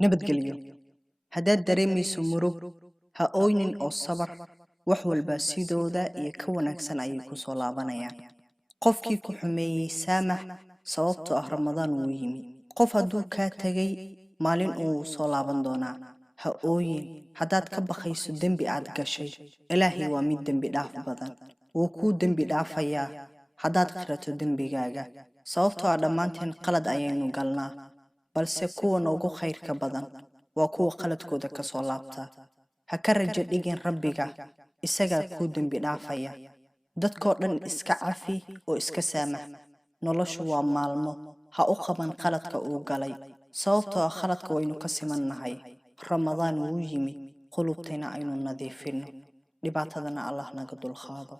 nabadgelyo haddaad dareemayso murug ha ooynin oo sabar wax walba sidooda iyo ka wanaagsan ayay ku soo laabanayaan qofkii ku xumeeyey saamax sababtoo ah ramadaan wuu yimi qof hadduu kaa tegay maalin uu soo laaban doonaa ha ooyin haddaad ka baqayso dembi aad gashay ilaahay waa mid dembi dhaaf badan wuu kuu dembi dhaafayaa haddaad qirato dembigaaga sababtoo ah dhammaanteen qalad ayaynu galnaa balse kuwa noogu khayrka badan waa kuwa qaladkooda ka soo laabta ha ka rajo dhigin rabbiga isagaa kuu dembi dhaafaya dadkoo dhan iska cafi oo iska saamax noloshu waa maalmo ha u qaban qaladka uu galay sababtoo ah qaladka waynu ka simannahay ramadaan wuu yimi qulubtayna aynu nadiifino dhibaatadana allah naga dulqaado